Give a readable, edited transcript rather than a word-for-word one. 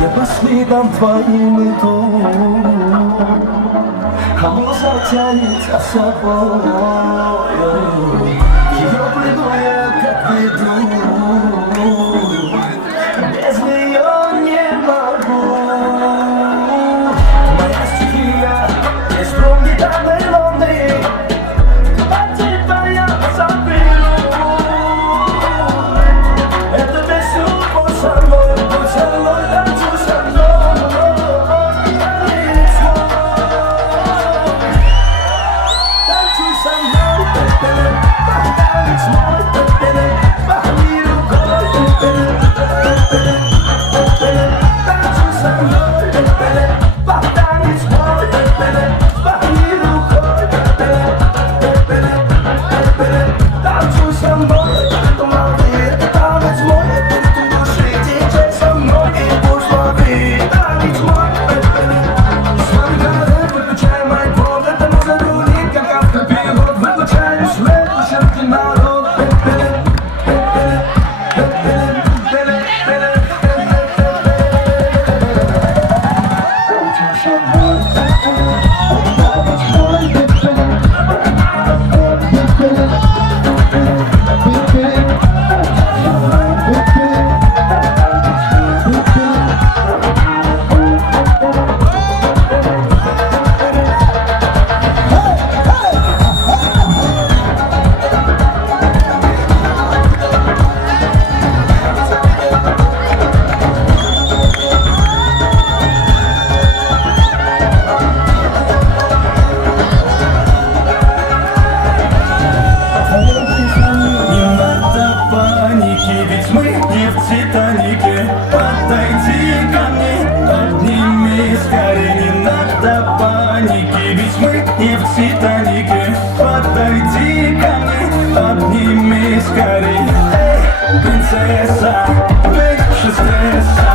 Я по следам твоим иду, а муза тянет за собой. Ее приду я как приду, без нее не могу. Моя стихия, есть струн гитарной луны, под тебя я заберу. Это песню будь со мной, танцуй со мной. Танцуй со мной, танец мой, махни рукой. Танцуй со мной, танец мой, махни рукой. Танцуй со мной, танец мой, ты души, диджей со мной и будь лови. Танец мой, сколько выключай мой пол, это муза рулит, как автопилот. Выключаю свет, пущенки народ. Ведь мы не в Титанике. Подойди ко мне, обними скорее. Не надо паники, ведь мы не в Титанике. Подойди ко мне, обними скорее. Эй, принцесса, меньше стресса.